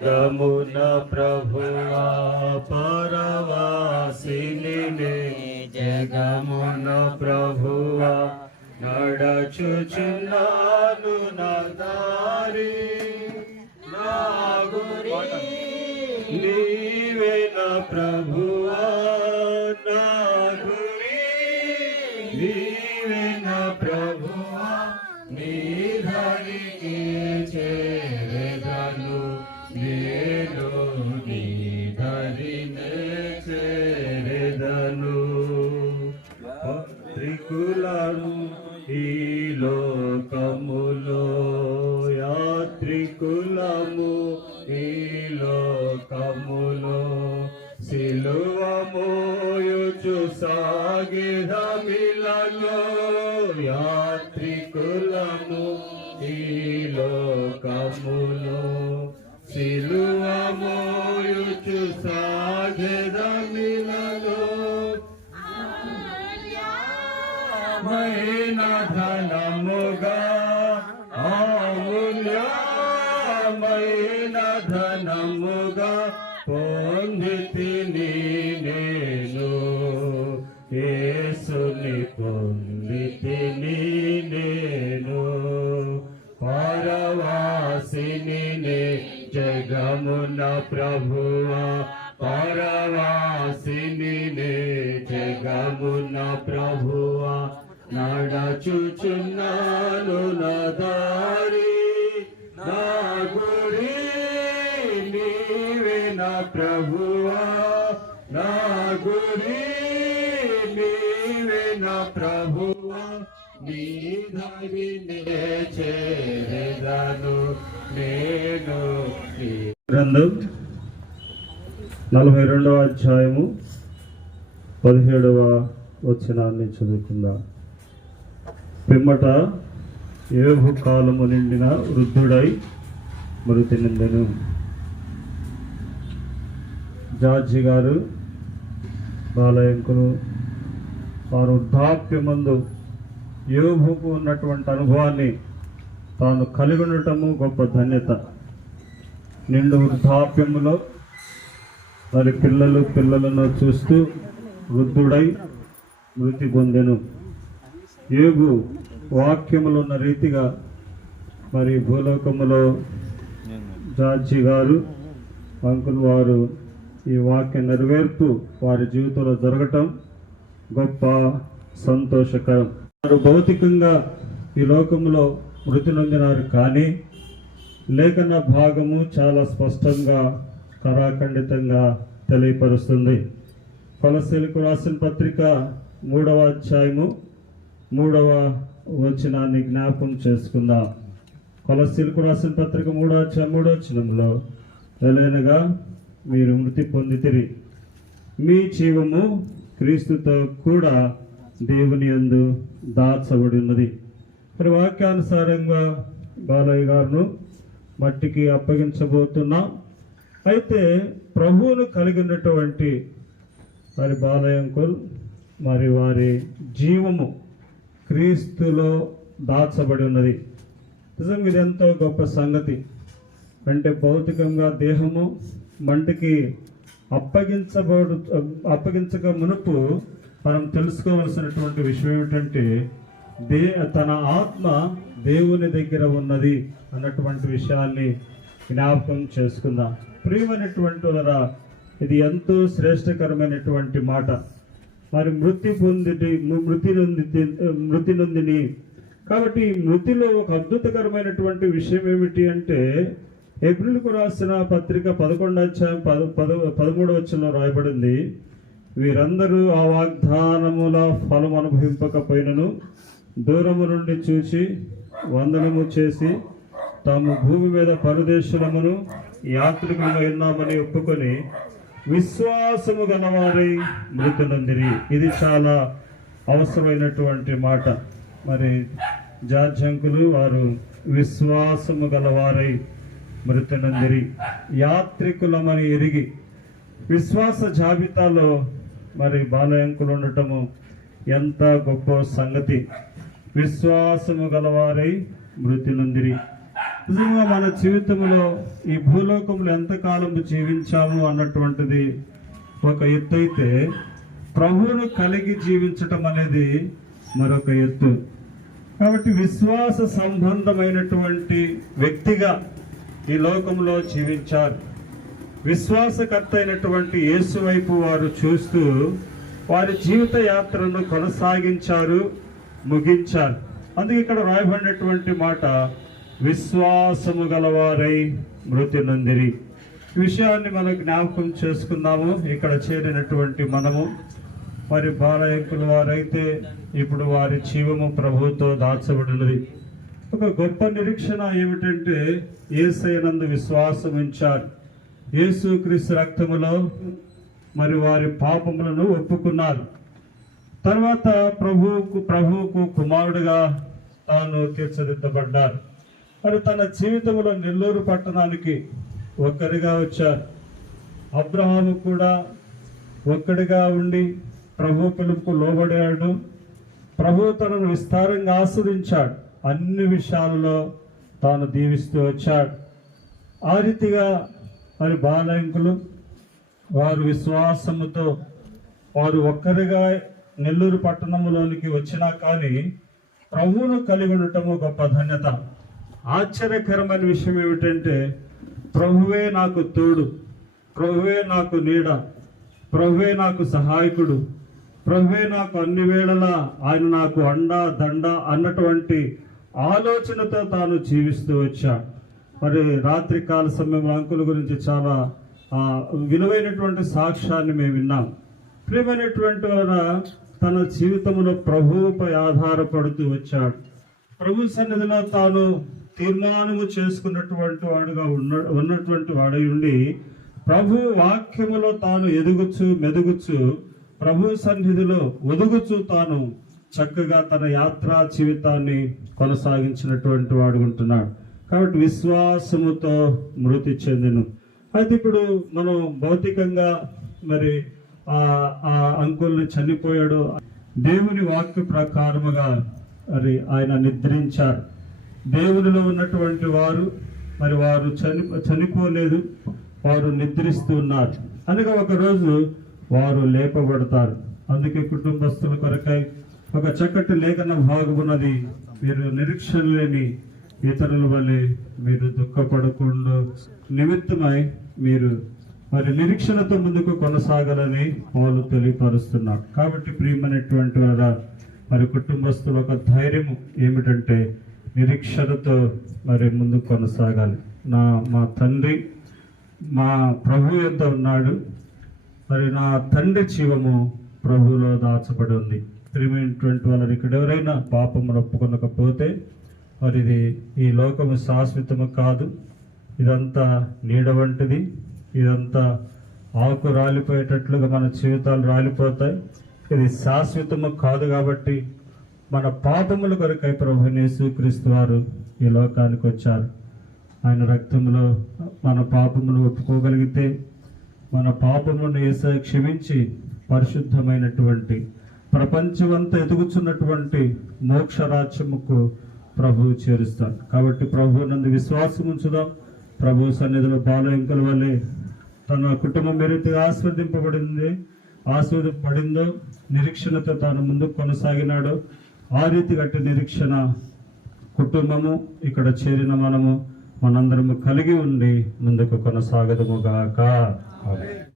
గమున ప్రభువా పరవాసిని జగమున ప్రభువా నడచుచున్నాను నా దారి నా గురి నీవే నా ప్రభువా సాగిరమిలలో యాత్రికులము ఈ లోకములో సిలువమోయుచు సాగిరమిలలో మైన ధనముగా ప్రభువా పరవాసిని నే జగమున ప్రభువా నడచుచున్నాను నదారి నా గురి నీవే నా ప్రభువా నా గురి నీవే నా ప్రభువా నీ ధరి నే చేరదను నేను గ్రంథం నలభై రెండవ అధ్యాయము పదిహేడవ వచనాన్ని చదువుకుందాం. పిమ్మట ఏహు కాలము నిండిన వృద్ధుడై మృతి నిందెను జార్జి గారు బాలయంకులు వారు వృద్ధాప్యమందు యోగుకు ఉన్నటువంటి అనుభవాన్ని తాను కలిగి ఉండటము గొప్ప ధన్యత. నిండు వృద్ధాప్యములో మరి పిల్లలు పిల్లలను చూస్తూ వృద్ధుడై మృతి పొందెను. ఏగు వాక్యములు ఉన్న రీతిగా మరి భూలోకములో జార్జి గారు అంకుల్ వారు ఈ వాక్య నెరవేర్పు వారి జీవితంలో జరగటం గొప్ప సంతోషకరం. వారు భౌతికంగా ఈ లోకంలో మృతి నొందినారు కానీ లేఖన భాగము చాలా స్పష్టంగా కరాఖండితంగా తెలియపరుస్తుంది. ఫలశీలకు రాసిన పత్రిక మూడవ అధ్యాయము మూడవ వచనాన్ని జ్ఞాపకం చేసుకుందాం. కొలసీలకు రాసిన పత్రిక మూడవ అధ్యాయం మూడో వచనంలో ఎలైనగా మీరు మృతి పొందితిరి. మీ జీవము క్రీస్తుతో కూడా దేవుని యందు దాచబడి ఉన్నది. మరి వాక్యానుసారంగా బాలయ్య గారును మట్టికి అప్పగించబోతున్నాం. అయితే ప్రభువును కలిగి ఉన్నటువంటి బాలయంకుల్ మరి వారి జీవము క్రీస్తులో దాచబడి ఉన్నది. నిజంగా ఇది ఎంతో గొప్ప సంగతి. అంటే భౌతికంగా దేహము మంటికి అప్పగించబడు అప్పగించక మునుపు మనం తెలుసుకోవలసినటువంటి విషయం ఏమిటంటే దే తన ఆత్మ దేవుని దగ్గర ఉన్నది. అన్నటువంటి విషయాన్ని జ్ఞాపకం చేసుకుందాం. ప్రియమైనటువంటి వారా, ఇది ఎంతో శ్రేష్టకరమైనటువంటి మాట. మరి మృతి పొంది మృతి నొంది మృతి నొందిని. కాబట్టి మృతిలో ఒక అద్భుతకరమైనటువంటి విషయం ఏమిటి అంటే ఏప్రిల్కు రాసిన పత్రిక పదకొండు అధ్యాయం పద పద పదమూడు వచ్చంలో రాయబడింది వీరందరూ ఆ వాగ్దానముల ఫలం అనుభవింపకపోయినను దూరము నుండి చూసి వందనము చేసి తాము భూమి మీద పరదేశులమును యాత్రికులు ఉన్నామని ఒప్పుకొని విశ్వాసము గలవారై మృతి నొందిరి ఇది చాలా అవసరమైనటువంటి మాట. మరి జార్జంకులు వారు విశ్వాసము గలవారై మృతి యాత్రికులమని ఎరిగి విశ్వాస జాబితాలో మరి బాలయంకులు ఉండటము ఎంత గొప్ప సంగతి. విశ్వాసము గలవారై మృతి నొందిరి నిజంగా మన జీవితంలో ఈ భూలోకంలో ఎంతకాలం జీవించాము అన్నటువంటిది ఒక ఎత్తు అయితే ప్రభువును కలిగి జీవించటం అనేది మరొక ఎత్తు. కాబట్టి విశ్వాస సంబంధమైనటువంటి వ్యక్తిగా ఈ లోకంలో జీవించారు విశ్వాసకర్త అయినటువంటి యేసు వైపు వారు చూస్తూ వారి జీవిత యాత్రను కొనసాగించారు ముగించారు. అందుకే ఇక్కడ రాయబడినటువంటి మాట విశ్వాసము గలవారై మృతి నొందిరి విషయాన్ని మనం జ్ఞాపకం చేసుకుందాము. ఇక్కడ చేరినటువంటి మనము మరి బాలయంకుల వారైతే ఇప్పుడు వారి జీవము ప్రభుతో దాచబడినది. ఒక గొప్ప నిరీక్షణ ఏమిటంటే ఏసైనందు విశ్వాసం ఉంచారు. యేసు క్రీస్తు రక్తములో మరి వారి పాపములను ఒప్పుకున్నారు. తర్వాత ప్రభువుకు ప్రభువుకు కుమారుడుగా తాను తీర్చిదిద్దబడ్డారు. మరి తన జీవితంలో నెల్లూరు పట్టణానికి ఒక్కరిగా వచ్చారు అబ్రహాము కూడా ఒక్కడిగా ఉండి ప్రభు పిలుపుకు లోబడాడు. ప్రభు తనను విస్తారంగా ఆస్వాదించాడు. అన్ని విషయాలలో తాను దీవిస్తూ వచ్చాడు. ఆ రీతిగా మరి బాలయంకులు వారు విశ్వాసముతో వారు ఒక్కరిగా నెల్లూరు పట్టణంలోనికి వచ్చినా కానీ ప్రభువును కలిగి ఉండటము గొప్ప ధన్యత. ఆశ్చర్యకరమైన విషయం ఏమిటంటే ప్రభువే నాకు తోడు ప్రభువే నాకు నీడ ప్రభువే నాకు సహాయకుడు ప్రభువే నాకు అన్ని వేళలా ఆయన నాకు అండ దండ అన్నటువంటి ఆలోచనతో తాను జీవిస్తూ వచ్చా. మరి రాత్రి కాల సమయంలో అంకుల గురించి చాలా విలువైనటువంటి సాక్ష్యాన్ని మేము విన్నాం. ప్రియమైనటువంటి వలన తన జీవితంలో ప్రభువుపై ఆధారపడుతూ వచ్చాడు. ప్రభు సన్నిధిలో తాను తీర్మానము చేసుకున్నటువంటి వాడుగా ఉన్న ఉన్నటువంటి వాడై ఉండి ప్రభు వాక్యములో తాను ఎదుగుచు మెదుగుచు ప్రభు సన్నిధిలో ఒదుగుచు తాను చక్కగా తన యాత్రా జీవితాన్ని కొనసాగించినటువంటి వాడు ఉంటున్నాడు. కాబట్టి విశ్వాసముతో మృతి చెందిను. అయితే ఇప్పుడు మనం భౌతికంగా మరి ఆ ఆ అంకుల్ని చనిపోయాడు. దేవుని వాక్య ప్రకారముగా మరి ఆయన నిద్రించారు. దేవుడిలో ఉన్నటువంటి వారు మరి వారు చని చనిపోలేదు వారు నిద్రిస్తున్నారు అనగా ఒకరోజు వారు లేపబడతారు. అందుకే కుటుంబస్తుల కొరకై ఒక చక్కటి లేఖన భాగమున్నది. మీరు నిరీక్షణ లేని ఇతరుల వలె మీరు దుఃఖపడకుండా నిమిత్తమై మీరు మరి నిరీక్షణతో ముందుకు కొనసాగాలని వాళ్ళు తెలియపరుస్తున్నారు. కాబట్టి ప్రియమైనటువంటి వారా మరి కుటుంబస్తుల ఒక ధైర్యం ఏమిటంటే నిరీక్షణతో మరి ముందుకు కొనసాగాలి. నా మా తండ్రి మా ప్రభు ఎంత ఉన్నాడు. మరి నా తండ్రి జీవము ప్రభువులో దాచబడి ఉంది. ప్రియమైనటువంటి వాళ్ళని ఇక్కడ ఎవరైనా పాపమును ఒప్పుకొనకపోతే మరి ఇది ఈ లోకము శాశ్వతము కాదు. ఇదంతా నీడ వంటిది. ఇదంతా ఆకు రాలిపోయేటట్లుగా మన జీవితాలు రాలిపోతాయి. ఇది శాశ్వతము కాదు కాబట్టి మన పాపముల కొరకై ప్రభు క్రీస్తు వారు ఈ లోకానికి వచ్చారు. ఆయన రక్తంలో మన పాపములు ఒప్పుకోగలిగితే మన పాపమును ఏస క్షమించి పరిశుద్ధమైనటువంటి ప్రపంచమంతా ఎదుగుచున్నటువంటి మోక్ష రాజ్యముకు ప్రభువు చేరుస్తాడు. కాబట్టి ప్రభు నందు విశ్వాసం ఉంచుదాం. ప్రభు సన్నిధిలో బాలయంకుల వల్లే తన కుటుంబం ఏదైతే ఆస్వాదింపబడింది ఆస్వాదింపబడిందో నిరీక్షణతో తాను ముందుకు కొనసాగినాడు ఆ రీతి గట్టి నిరీక్షణ కుటుంబము ఇక్కడ చేరిన మనము మనందరము కలిగి ఉండి ముందుకు కొనసాగదుముగాక